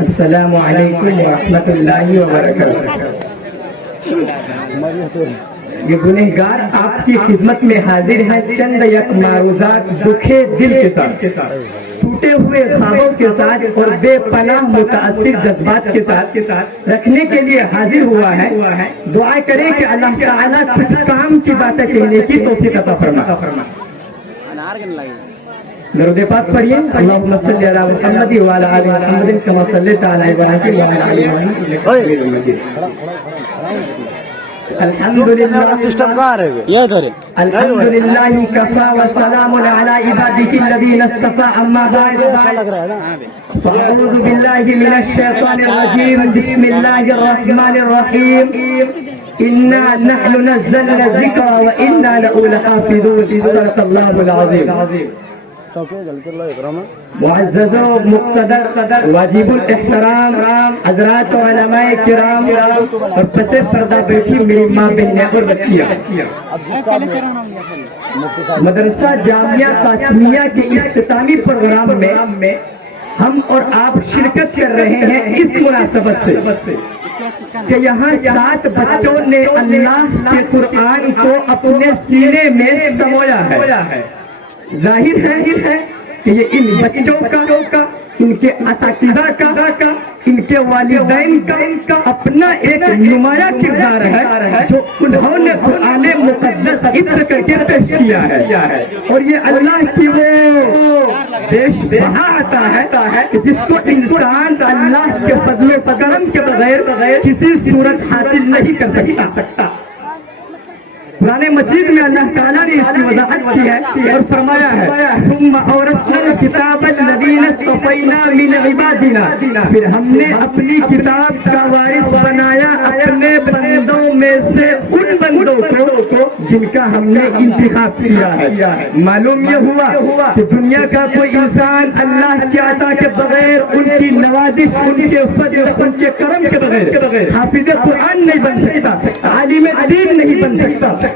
السلام علیکم ورحمۃ اللہ وبرکاتہ۔ یہ گنہگار آپ کی خدمت میں حاضر ہیں چند یک معروضات دکھے دل کے ساتھ، ٹوٹے ہوئے خوابوں کے ساتھ اور بے پناہ متاثر جذبات کے ساتھ رکھنے کے لیے حاضر ہوا ہے۔ دعا کریں کہ اللہ تعالیٰ کچھ کام کی باتیں کہنے کی توفیق عطا فرما۔ درود پاک پڑھیے۔ اللہم صلی علی محمد وعلی آل محمد کما صلیت علی ابراہیم وعلی آل ابراہیم انک حمید مجید۔ الحمدللہ کفا وسلام علی عبادہ الذین اصطفى، اما بعد فاعوذ باللہ من الشیطان الرجیم، بسم اللہ الرحمن الرحیم۔ انا نحن نزلنا الذکر وانا له لحافظون، صدق اللہ العظیم۔ معزز و مقتدر واجب الاحترام حضرات علماء کرام اور پس پردہ بیٹھی میری ماں بہنیں اور بچیاں، مدرسہ جامعہ قاسمیہ کے اختتامی پروگرام میں ہم اور آپ شرکت کر رہے ہیں اس مناسبت سے کہ یہاں 7 بچوں نے اللہ کے قرآن کو اپنے سینے میں سمویا ہے۔ ظاہر ہے کہ یہ ان بچوں کا، ان کے اساتذہ کا، ان کے والدین کا اپنا ایک نمایاں کردار ہے جو انہوں نے قرآن مقدس حفظ کر کے پیش کیا ہے، اور یہ اللہ کی وہ بیش بہا عطا ہے کہ جس کو انسان اللہ کے فضل و کرم کے بغیر کسی صورت حاصل نہیں کر سکتا۔ قرآن مجید میں اللہ تعالیٰ نے اس کی وضاحت کی ہے اور فرمایا ہے ثم اورثنا الکتاب الذین اصطفینا من عبادنا، پھر ہم نے اپنی کتاب کا وارث بنایا اپنے بندوں میں سے ان بندوں کو جن کا ہم نے انتخاب کیا ہے۔ معلوم یہ ہوا کہ دنیا کا کوئی انسان اللہ کی عطا کے بغیر، ان کی نوازش، ان کے فضل، ان کے کرم کے بغیر حافظ قرآن نہیں بن سکتا، عالم دین نہیں بن سکتا۔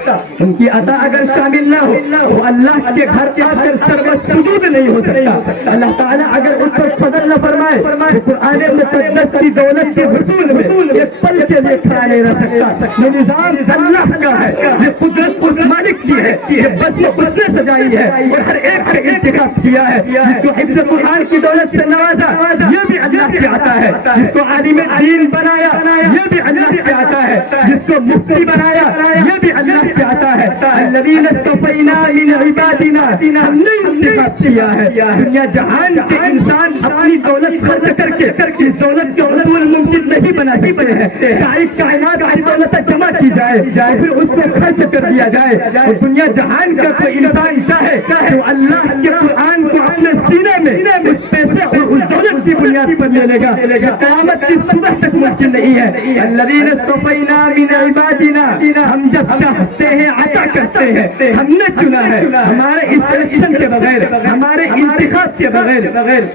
ان کی عطا اگر شامل نہ ہو تو اللہ کے گھر کے اندر سربت سجود نہیں ہو سکتا۔ اللہ تعالیٰ اگر اس پر فضل نہ فرمائے تو قرآن مقدس کی دولت کے حصول میں ایک پل کے لیے کھڑا نہیں رہ سکتا۔ یہ نظام اللہ کا ہے، یہ قدرت اس مالک کی ہے، یہ بس اس نے سجائی ہے اور ہر ایک کا انتخاب کیا ہے۔ جس کو حفظ قرآن کی دولت سے نوازا یہ بھی اللہ کی عطا ہے، جس کو عالم دین بنایا یہ بھی اللہ کی عطا ہے، جس کو مفتی بنایا یہ بھی اللہ کیا آتا ہے۔ الذین اصطفینا من عبادنا، ہم نے انتخاب کیا ہے۔ دنیا جہان کے انسان اپنی دولت خرچ کر کے اس دولت کے حصول ممکن نہیں بنا سکتے ہیں۔ ساری کائنات کی دولت جمع کی جائے پھر اس کو خرچ کر دیا جائے، اور دنیا جہان کا کوئی انسان چاہے تو اللہ کے قرآن کو اپنے سینے میں اس پیسے اور اس دولت کی بنیاد پر لے لے گا، قیامت کی صبح تک ممکن نہیں ہے۔ الذین اصطفینا من عبادنا، ہم جب چاہتے ہیں عطا کرتے ہیں، ہم نے چنا ہے ہمارے انسٹرکشن کے بغیر، ہمارے انتخاب کے بغیر،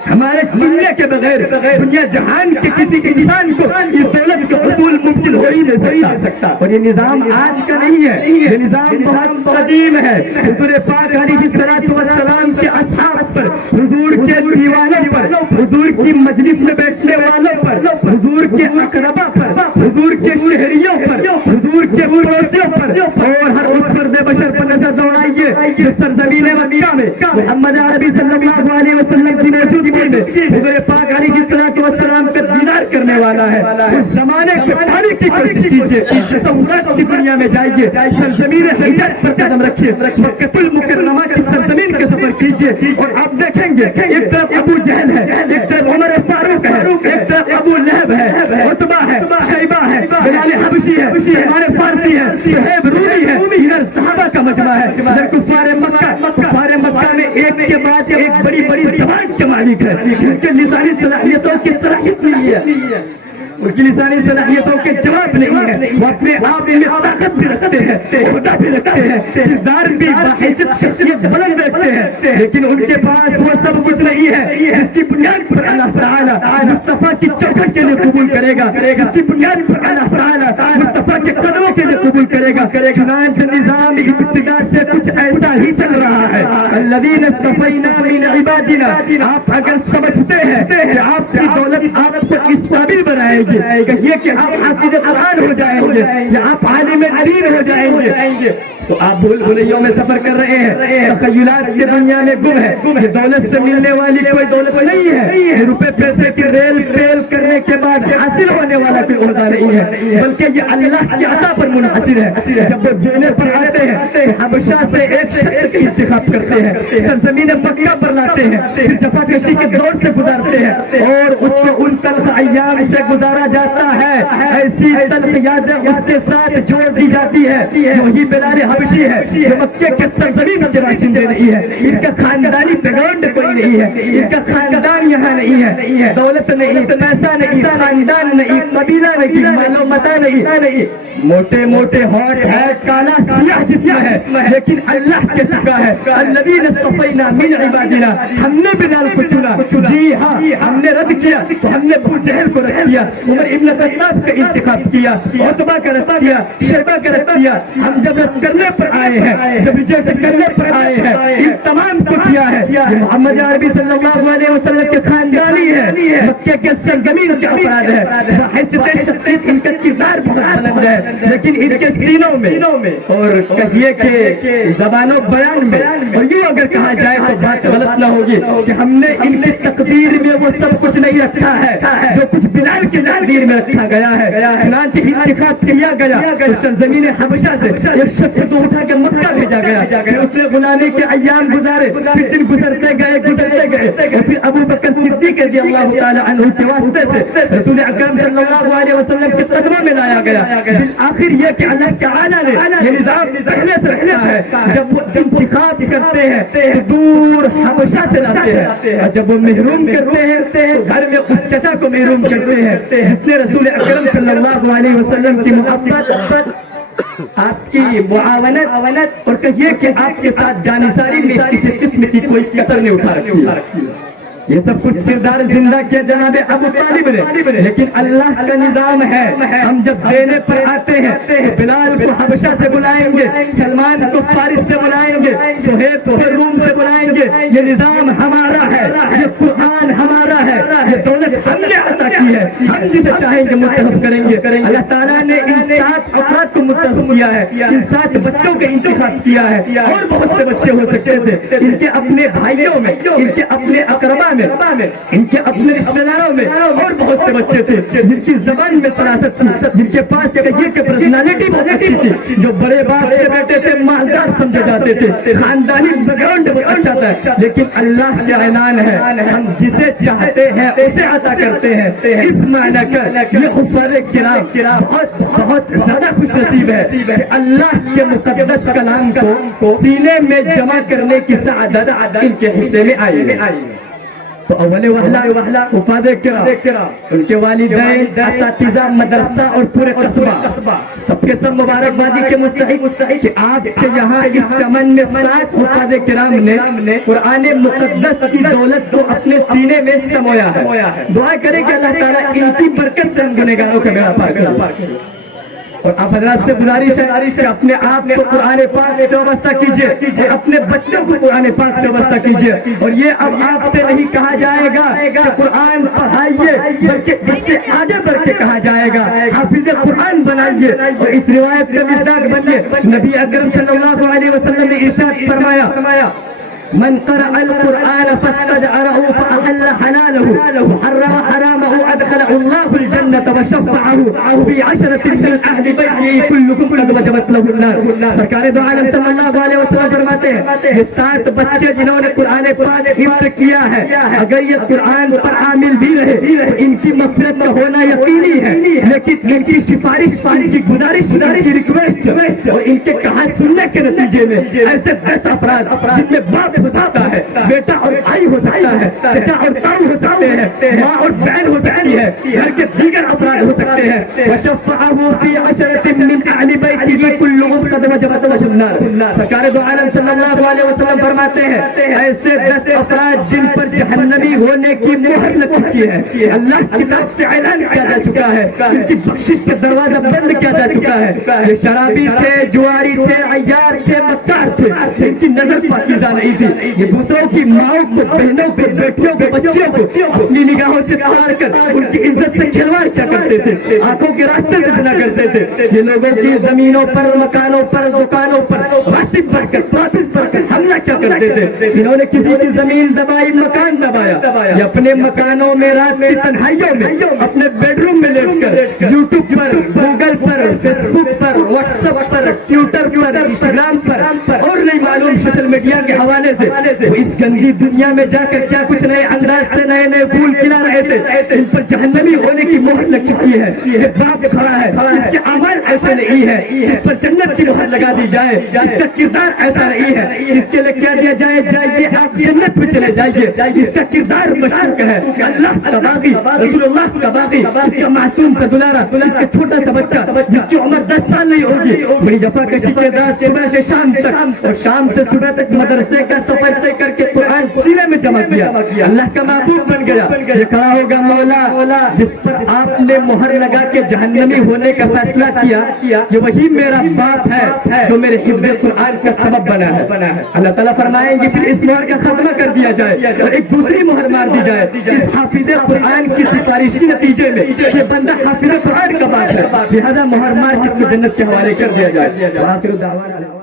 ہمارے چننے کے بغیر دنیا جہان کے کسی انسان کو اس دولت کا حصول ممکن ہو ہی نہیں سکتا۔ اور یہ نظام آج کا نہیں ہے، یہ نظام بہت قدیم ہے۔ حضور پاک علیہ الصلوۃ والسلام کے اصحاب پر، حضور کے دیوانوں پر، حضور کی مجلس میں بیٹھنے والوں پر، حضور کے اقربا پر، حضور کے شہریوں پر، حضور کے پڑوسیوں پر اور ہر اس فرد بشر پر نظر دوڑائیے جو سرزمین مکہ میں محمد عربی صلی اللہ علیہ وسلم کی موجودگی میں حضور پاک علیہ الصلوۃ والسلام کا دیدار کرنے والا ہے۔ اس زمانے کو پانے کی کوشش کیجیے، تصورات کی دنیا میں جائیے، سرزمین حجاز پر قدم رکھیے، مکہ المکرمہ کی سرزمین کا سفر کیجیے اور آپ دیکھیں گے ایک طرف ابو جہل ہے، ایک طرف عمر فاروق ہے، ایک طرف ابو لہب ہے، عتبہ ہے، شیبہ ہے، بلال حبشی ہے، سلمان فارسی ہے، صہیب رومی ہے، ادھر صحابہ کا مجمع ہے، ادھر کفار مکہ میں ایک کے بعد ایک بڑی زبان کے مالک ہے، ان کے لسانی صلاحیتوں کی صلاحیت نہیں ہے، ان کی لسانی صلاحیتوں کے جواب نہیں ہے، وہ اپنے آپ میں طاقت بھی رکھتے ہیں، خدا بھی رکھتے ہیں، کردار بھی باحیثیت شخصیت بلند رکھتے ہیں، لیکن ان کے پاس وہ سب کچھ نہیں ہے جس کی بنیاد پر اللہ تعالیٰ مصطفیٰ کی چوکھٹ کے لیے قبول کرے گا، جس کی بنیاد پر اللہ تعالیٰ مصطفیٰ کے قدموں کے لیے قبول کرے گا. چنانچہ نظام ابتدا سے کچھ ایسا ہی چل رہا ہے. الذین اصطفینا من عبادنا. آپ اگر سمجھتے ہیں کہ آپ کی دولت آپ کو اس قابل بنائے گی کہ آپ حافظ قرآن ہو جائیں گے یا آپ عالم دین ہو جائیں گے تو آپ بھول بھلیوں میں سفر کر رہے ہیں. تخیلات کی دنیا میں گم ہے. یہ دولت سے ملنے والی کوئی دولت نہیں ہے. روپے پیسے کی ریل پیل کرنے کے بعد حاصل ہونے والا کوئی عہدہ نہیں ہے, بلکہ یہ اللہ کی عطا پر منحصر ہے. جب وہ دینے پر آتے ہیں حبشہ سے ایک شخص کا انتخاب کرتے ہیں, سرزمین مکہ پر لاتے ہیں, پھر جفا کشی کے دور سے گزارتے ہیں اور اس کو ان تلخ ایام سے گزارا جاتا ہے. ایسی تلخ یادیں اس کے ساتھ جوڑ دی جاتی ہے. وہی بلال حبشی ہے جو مکے کے سرزمین کے باشندے نہیں ہے. ان کا خاندانی بیک گراؤنڈ کوئی نہیں ہے. ان کا خاندان یہاں نہیں ہے. دولت نہیں, پیسہ نہیں, خاندان نہیں, قبیلہ نہیں, مال و متا نہیں. موٹے موٹے ہاتھ ہے, کالا سیاہ جسم ہے, لیکن اللہ کے سکا ہے. الذین اصطفینا من عبادنا. ہم نے بلال کو چنا. جی ہاں, ہم نے رد کیا تو ہم نے ابو جہل کو رد کیا, عمر ابن خطاب کا انتخاب کیا, عتبہ کا رد کیا, شیبہ کا رد کیا. ہم جب رد کرنے پر آئے ہیں, جب رجیکٹ کرنے پر آئے ہیں, ان تمام کو کیا ہے. یہ محمد عربی صلی اللہ علیہ وسلم کے خاندانی ہے, مکے کے سرزمین کے افراد ہے. حیثیت شخصیت ان کا کردار بہت بلند ہے, لیکن ان کے سینوں میں اور کہیے کہ زبان و بیان میں اور یوں اگر کہا جائے تو بات غلط نہ ہوگی کہ ہم نے ان کی تقدیر میں وہ سب کچھ نہیں رکھا ہے جو کچھ بلال کی تقدیر میں رکھا گیا ہے. چنانچہ انتخاب کیا گیا, سرزمین حبشہ سے ایک شخص کو اٹھا کے مکہ بھیجا گیا. پھر اس نے غلامی کے ایام گزارے, پھر دن گزرتے گئے اور پھر ابو بکر صدیق رضی اللہ تعالی عنہ کے واسطے سے رسول اکرم صلی اللہ علیہ وسلم کے قدموں میں لایا گیا. بالآخر یہ کہ اللہ تعالی نے یہ نظام پہلے سے رکھا ہے. جب وہ انتخاب کرتے ہیں تو دور حبشہ سے لاتے ہیں, اور جب وہ محروم کرتے ہیں تو گھر میں اس چچا کو محروم کرتے ہیں جس نے رسول اکرم صلی اللہ علیہ وسلم کی محبت, آپ کی معاونت اور کہیے کہ آپ کے ساتھ جانساری میں کسی قسم کی کوئی کسر نہیں اٹھا رکھی. یہ سب کچھ کردار زندہ کیا جناب ابو طالب نے, لیکن اللہ کا نظام ہے. ہم جب دینے پر آتے ہیں بلال کو حبشہ سے بلائیں گے, سلمان کو فارس سے بلائیں گے, سہیب کو روم سے بلائیں گے. یہ نظام ہمارا ہے, یہ قرآن ہمارا ہے, یہ دولت ہم نے عطا کی ہے. ہم جسے چاہیں گے منتخب کریں گے. اللہ تعالیٰ نے ان 7 افراد کو منتخب کیا ہے, ان 7 بچوں کا انتخاب کیا ہے. اور بہت سے بچے ہو سکتے تھے ان کے اپنے بھائیوں میں, ان کے اپنے اقربا میں, ان کے اپنے رشتے داروں میں, اور بہت سے بچے تھے جن کی زبان میں فراست تھی, جن کے پاس کہیے کہ پرسنالٹی بہت اچھی تھی, جو بڑے باپ سے بیٹے تھے مالدار سمجھے جاتے تھے, خاندانی بیک گراؤنڈ بہت اچھا تھا. لیکن اللہ کا اعلان ہے, ہم جسے چاہتے ہیں اسے عطا کرتے ہیں. اس معنی کر یہ حفاظ کرام بہت زیادہ خوش نصیب ہے کہ اللہ کے مقدس کلام کو سینے میں جمع کرنے کی سعادت ان کے حصے میں آئی ہے. تو اول وحلہ حفاظ کرام, ان کے والدین, اساتذہ, مدرسہ اور پورے قصبہ سب کے سب مبارکبادی کے مستحق کہ آپ کے یہاں اس چمن میں 7 حفاظ کرام نے قرآن مقدس کی دولت کو اپنے سینے میں سمویا ہے. دعا کریں کہ اللہ تعالیٰ ان کی برکت سے ہم گنہگاروں کا بیڑا پار کرے. اور آپ حضرات سے گزارش ہے کہ اپنے آپ کو قرآن پاک سے وابستہ کیجئے اور اپنے بچوں کو قرآن پاک سے وابستہ کیجئے. اور یہ اب آپ سے نہیں کہا جائے گا کہ قرآن پڑھائیے, بلکہ اس سے آگے بڑھ کے کہا جائے گا حافظ قرآن بنائیے اور اس روایت کا مصداق بنیے. نبی اکرم صلی اللہ علیہ وسلم نے ارشاد فرمایا, من قرأ القرآن فاستجعره فأحل حلاله وحرم حرامه أدخله الله الجنة وشفعه في 10 من أهل بيته كلكم قد وجبت له النار. سرکار دو عالم صلی اللہ علیہ وسلم فرماتے ہیں یہ 7 بچے جنہوں نے قرآن پاک حفظ کیا ہے, اگر یہ قرآن پر عامل بھی رہے تو ان کی مغفرت کا ہونا یقینی ہے. لیکن ان کی سفارش, ان کی گزارش, کی ریکویسٹ اور ان کے کہا سننے کے نتیجے میں ایسے 10 افراد جن میں باپ ہو سکتا ہے, بیٹا اور بھائی ہو سکتا ہے, چچا اور تاؤ ہو سکتے ہیں, ماں اور بہن ہو سکتی ہے, گھر کے دیگر افراد ہو سکتے ہیں وشفعه في 10 من اهل بيته كلهم قد وجبت وجب النار سرکار دو عالم صلی اللہ علیہ وسلم فرماتے ہیں ایسے 10 افراد جن پر جہنمی ہونے کی مہر لگ چکی ہے اللہ کی طرف سے اعلان کیا جا چکا ہے ان کی بخشش کا دروازہ بند کیا جا چکا ہے یہ شرابی تھے جواری تھے عیار تھے مکار تھے ان کی نظر پاکیزہ نہیں تھی یہ دوسروں کی ماؤں کو بہنوں کو بیٹیوں کو بچیوں کو اپنی نگاہوں سے تار کر ان کی عزت سے کھلواڑ کیا کرتے تھے آنکھوں کے راستے سے بنا کرتے تھے یہ لوگوں کی زمینوں پر مکانوں پر دکانوں پر واسط بڑھ کر حملہ کیا کرتے تھے انہوں نے کسی کی زمین دبائی مکان دبایا یہ اپنے مکانوں میں رات کی تنہائیوں میں اپنے بیڈ روم میں لیٹ کر یوٹیوب پر گوگل پر فیس بک پر واٹس ایپ پر ٹویٹر پر انسٹاگرام پر اور نہیں معلوم سوشل میڈیا کے حوالے سے وہ اس گندی دنیا میں جا کر کیا کچھ نئے انداز سے نئے پھول کھلا رہے تھے ان پر جہنمی ہونے کی مہر لگ چکی ہے یہ باپ کھڑا ہے اس کے عمل ایسے نہیں ہے اس پر جنت کی مہر لگا دی جائے اس کا کردار ایسا نہیں ہے اس کے لیے کیا دیا جائے جائیے آپ جنت میں چلے جائیے اس کا کردار مشکوک ہے اللہ کا باقی رسول اللہ کا باقی اس کا معصوم کا دلارا اس کا چھوٹا سا بچہ جس کی عمر 10 سال نہیں ہوگی بڑی جفا کشی کے بعد صبح سے شام تک اور شام سے صبح تک مدرسے کا سفر طے کر کے قرآن سینے میں جمع کیا اللہ کا محبوب بن گیا یہ کھڑا ہوگا مولا جس پر آپ نے مہر لگا کے جہنمی ہونے کا فیصلہ کیا یہ وہی میرا باپ ہے جو میرے حفظ قرآن کا سبب بنا ہے اللہ تعالیٰ فرمائیں گے پھر اس مہر کا خاتمہ کر دیا جائے اور ایک دوسری مہر مار دی جائے اس حافظ قرآن کی سفارشی نتیجے میں یہ بندہ حافظ قرآن کا بات ہے لہذا مہر مار کے جنت کے حوالے کر دیا جائے